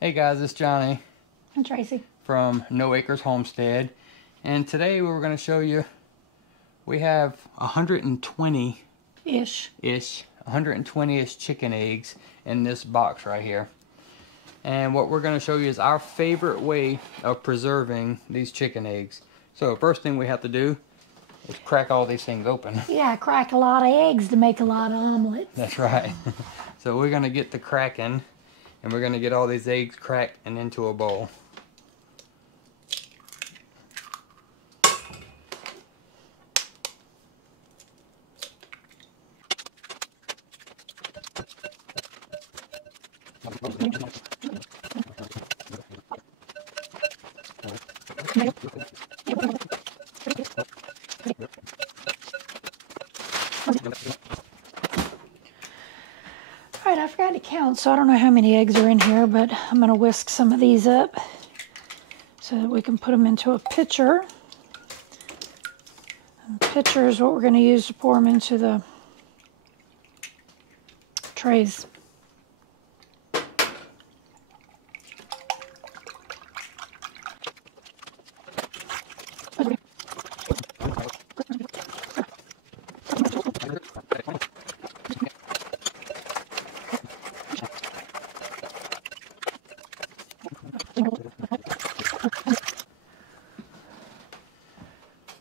Hey guys, it's Johnny. And Tracy. From No Acres Homestead. And today we're going to show you, we have 120-ish 120-ish chicken eggs in this box right here. And what we're going to show you is our favorite way of preserving these chicken eggs. So first thing we have to do is crack all these things open. Yeah, crack a lot of eggs to make a lot of omelets. That's right. So we're going to get the cracking. And we're going to get all these eggs cracked and into a bowl. Alright, I forgot to count, so I don't know how many eggs are in here, but I'm going to whisk some of these up so that we can put them into a pitcher. And the pitcher is what we're going to use to pour them into the trays.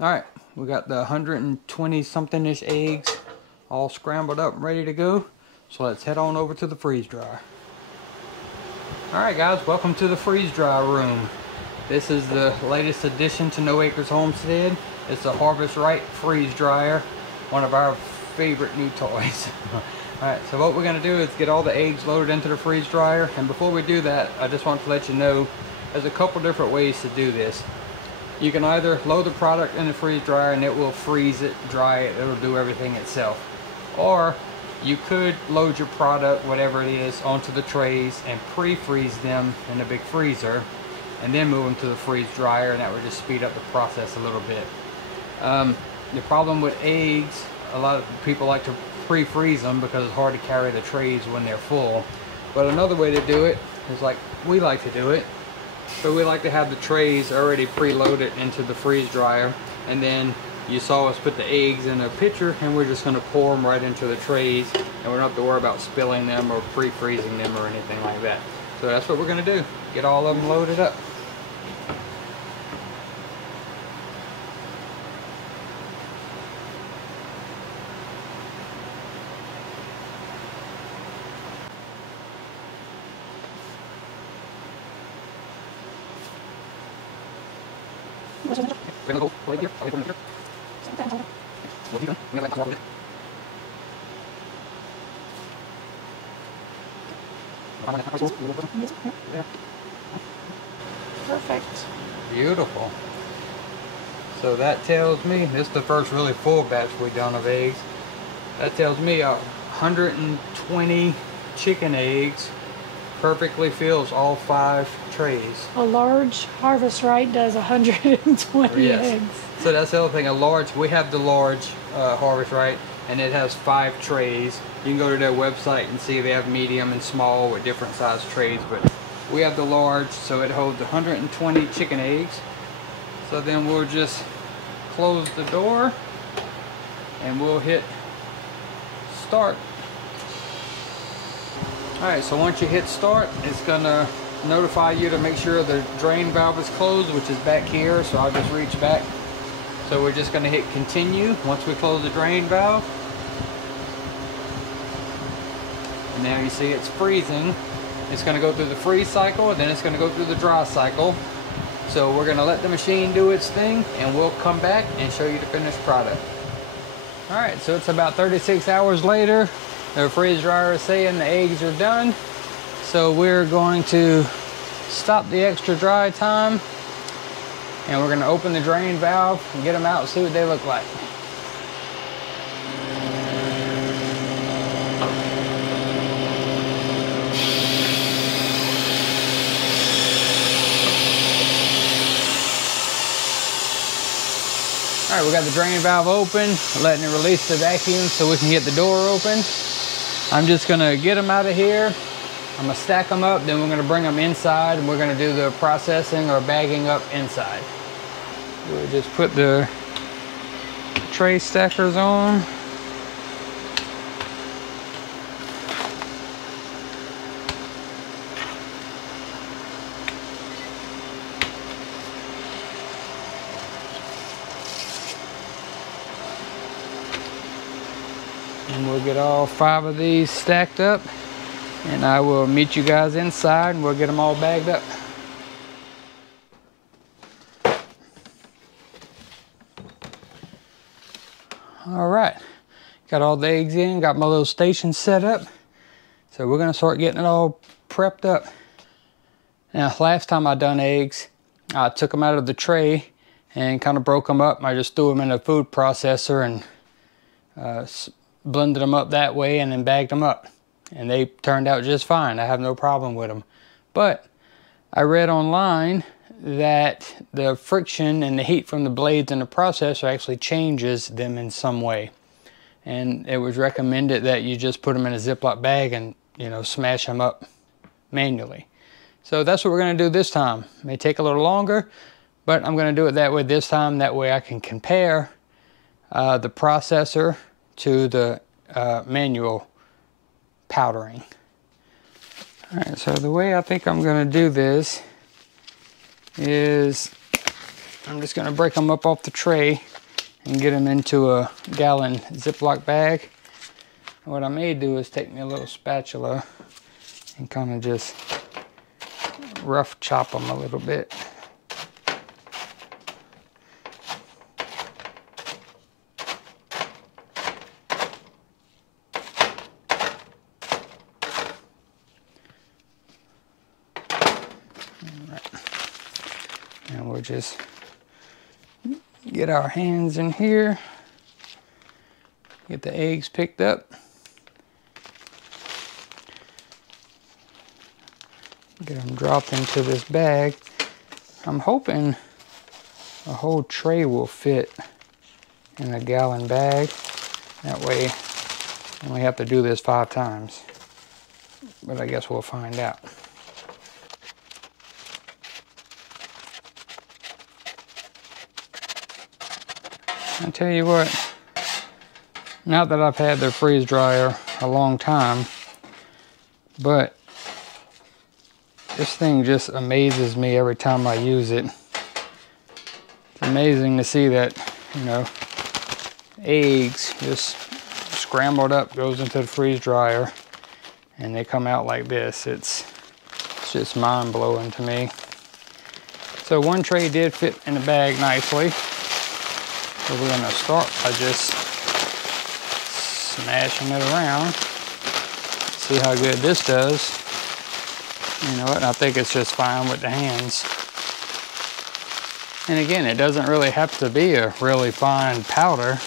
Alright, we got the 120 something-ish eggs all scrambled up and ready to go. So let's head on over to the freeze dryer. Alright guys, welcome to the freeze dry room. This is the latest addition to No Acres Homestead. It's a Harvest Right freeze dryer, one of our favorite new toys. Alright, so what we're going to do is get all the eggs loaded into the freeze dryer. And before we do that, I just want to let you know there's a couple different ways to do this. You can either load the product in the freeze dryer and it will freeze it, dry it, it'll do everything itself. Or you could load your product, whatever it is, onto the trays and pre-freeze them in a big freezer and then move them to the freeze dryer, and that would just speed up the process a little bit. The problem with eggs, a lot of people like to pre-freeze them because it's hard to carry the trays when they're full. But another way to do it is like we like to do it. So we like to have the trays already preloaded into the freeze dryer, and then you saw us put the eggs in a pitcher and we're just going to pour them right into the trays, and we don't have to worry about spilling them or pre-freezing them or anything like that. So that's what we're going to do, get all of them loaded up. Perfect. Beautiful. So that tells me, this is the first really full batch we've done of eggs. That tells me 120 chicken eggs perfectly fills all 5 trays. A large Harvest Right does 120 Yes. eggs. So that's the other thing, we have the large Harvest Right, and it has 5 trays. You can go to their website and see they have medium and small with different size trays, but we have the large, so it holds 120 chicken eggs. So then we'll just close the door and we'll hit start. Alright, so once you hit start, it's gonna notify you to make sure the drain valve is closed, which is back here, so I'll just reach back. So we're just gonna hit continue once we close the drain valve. And now you see it's freezing. It's gonna go through the freeze cycle, and then it's gonna go through the dry cycle. So we're gonna let the machine do its thing, and we'll come back and show you the finished product. Alright, so it's about 36 hours later. The freeze dryer is saying the eggs are done. So we're going to stop the extra dry time, and we're gonna open the drain valve and get them out and see what they look like. All right, we got the drain valve open, letting it release the vacuum so we can get the door open. I'm just gonna get them out of here I'm gonna stack them up, then we're gonna bring them inside and we're gonna do the processing or bagging up inside. We'll just put the tray stackers on. And we'll get all 5 of these stacked up, and I will meet you guys inside and we'll get them all bagged up. All right, got all the eggs in, got my little station set up. So we're gonna start getting it all prepped up. Now, last time I done eggs, I took them out of the tray and kind of broke them up. I just threw them in a food processor and blended them up that way and then bagged them up. And they turned out just fine. I have no problem with them. But I read online that the friction and the heat from the blades in the processor actually changes them in some way. And it was recommended that you just put them in a Ziploc bag and, you know, smash them up manually. So that's what we're gonna do this time. It may take a little longer, but I'm gonna do it that way this time. That way I can compare the processor to the manual powdering. All right, so the way I think I'm gonna do this is I'm just gonna break them up off the tray and get them into a gallon Ziploc bag. And what I may do is take me a little spatula and kind of just rough chop them a little bit. And we'll just get our hands in here, get the eggs picked up, get them dropped into this bag. I'm hoping a whole tray will fit in a gallon bag. That way we only have to do this 5 times, but I guess we'll find out. I tell you what, not that I've had their freeze dryer a long time, but this thing just amazes me every time I use it. It's amazing to see that, you know, eggs just scrambled up, goes into the freeze dryer, and they come out like this. It's just mind-blowing to me. So one tray did fit in the bag nicely. So we're gonna start by just smashing it around. See how good this does. You know what, I think it's just fine with the hands. And again, it doesn't really have to be a really fine powder.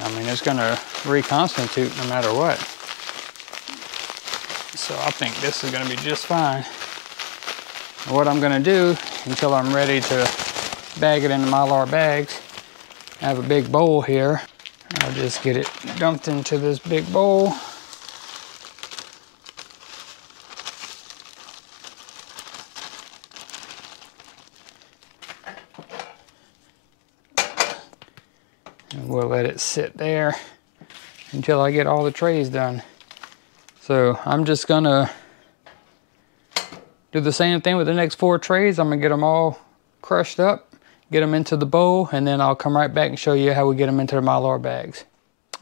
I mean, it's gonna reconstitute no matter what. So I think this is gonna be just fine. And what I'm gonna do until I'm ready to bag it into Mylar bags, I have a big bowl here. I'll just get it dumped into this big bowl. And we'll let it sit there until I get all the trays done. So I'm just gonna do the same thing with the next 4 trays. I'm gonna get them all crushed up, get them into the bowl, and then I'll come right back and show you how we get them into the Mylar bags.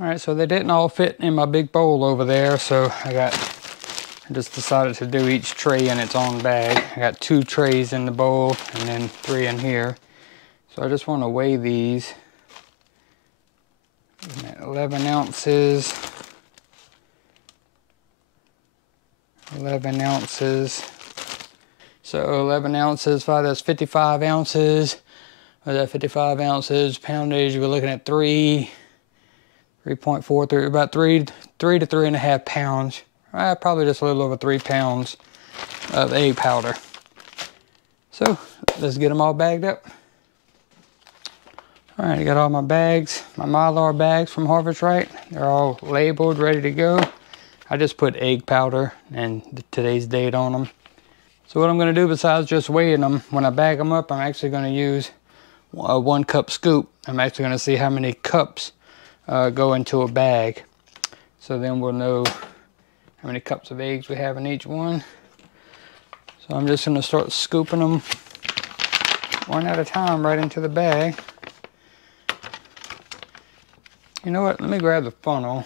All right, so they didn't all fit in my big bowl over there, so I just decided to do each tray in its own bag. I got 2 trays in the bowl and then 3 in here. So I just want to weigh these. 11 ounces. 11 ounces. So 11 ounces, that's 55 ounces. With that 55 ounces, poundage, we're looking at 3.43, about 3 to 3.5 pounds. Probably just a little over 3 pounds of egg powder. So let's get them all bagged up. All right, I got all my bags, my Mylar bags from Harvest Right. They're all labeled, ready to go. I just put egg powder and today's date on them. So what I'm going to do besides just weighing them, when I bag them up, I'm actually going to use a 1 cup scoop. I'm actually going to see how many cups go into a bag. So then we'll know how many cups of eggs we have in each one. So I'm just going to start scooping them one at a time right into the bag. You know what? Let me grab the funnel.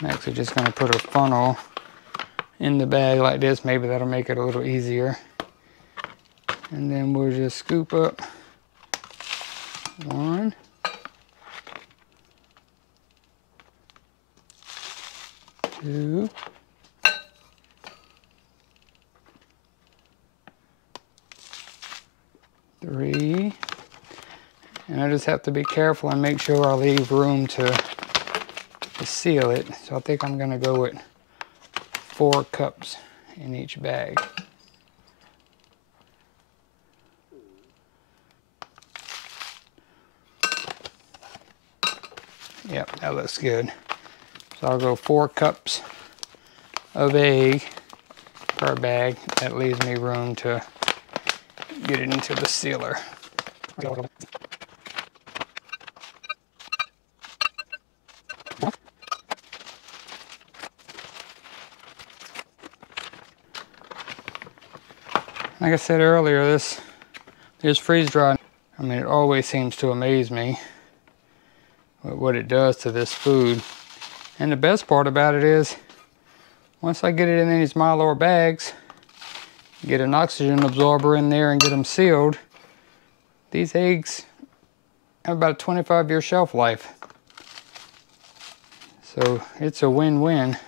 I'm actually just going to put a funnel in the bag like this. Maybe that'll make it a little easier. And then we'll just scoop up 1, 2, 3, and I just have to be careful and make sure I leave room to seal it. So I think I'm going to go with 4 cups in each bag. Yep, that looks good. So I'll go 4 cups of egg per bag. That leaves me room to get it into the sealer. Like I said earlier, this freeze dry, I mean, it always seems to amaze me what it does to this food. And the best part about it is, once I get it in these Mylar bags, get an oxygen absorber in there and get them sealed, these eggs have about a 25-year shelf life. So it's a win-win.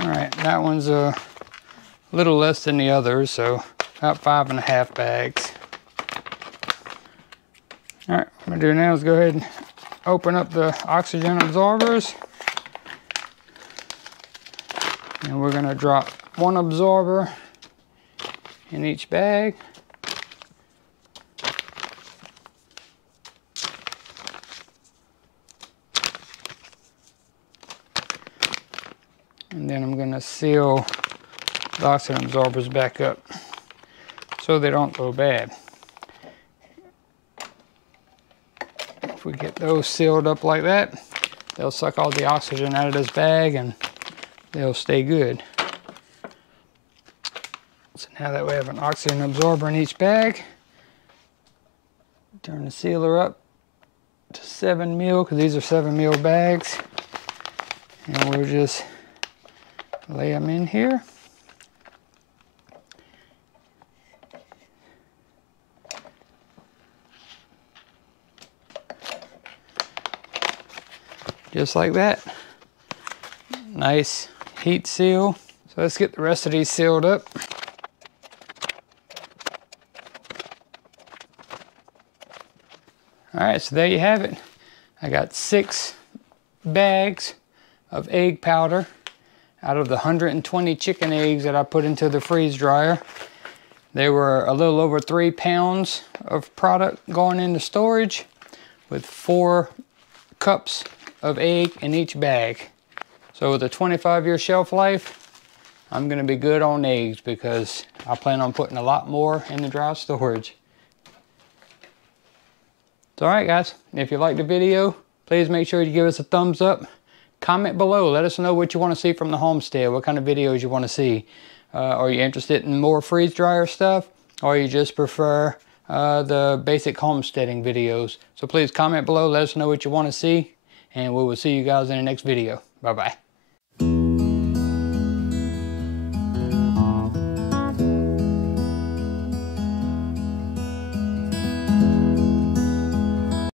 All right, that one's a little less than the others, so about 5.5 bags. All right, what I'm gonna do now is go ahead and open up the oxygen absorbers. And we're gonna drop 1 absorber in each bag. And then I'm going to seal the oxygen absorbers back up so they don't go bad. If we get those sealed up like that, they'll suck all the oxygen out of this bag and they'll stay good. So now that we have an oxygen absorber in each bag, turn the sealer up to 7 mil, because these are 7 mil bags. And we'll just lay them in here. Just like that. Nice heat seal. So let's get the rest of these sealed up. All right, so there you have it. I got 6 bags of egg powder out of the 120 chicken eggs that I put into the freeze dryer. They were a little over 3 pounds of product going into storage with 4 cups of egg in each bag. So with a 25-year shelf life, I'm gonna be good on eggs because I plan on putting a lot more in the dry storage. So all right guys, if you liked the video, please make sure you give us a thumbs up. Comment below, let us know what you want to see from the homestead, what kind of videos you want to see. Are you interested in more freeze dryer stuff, or you just prefer the basic homesteading videos? So please comment below, let us know what you want to see, and we will see you guys in the next video. Bye bye.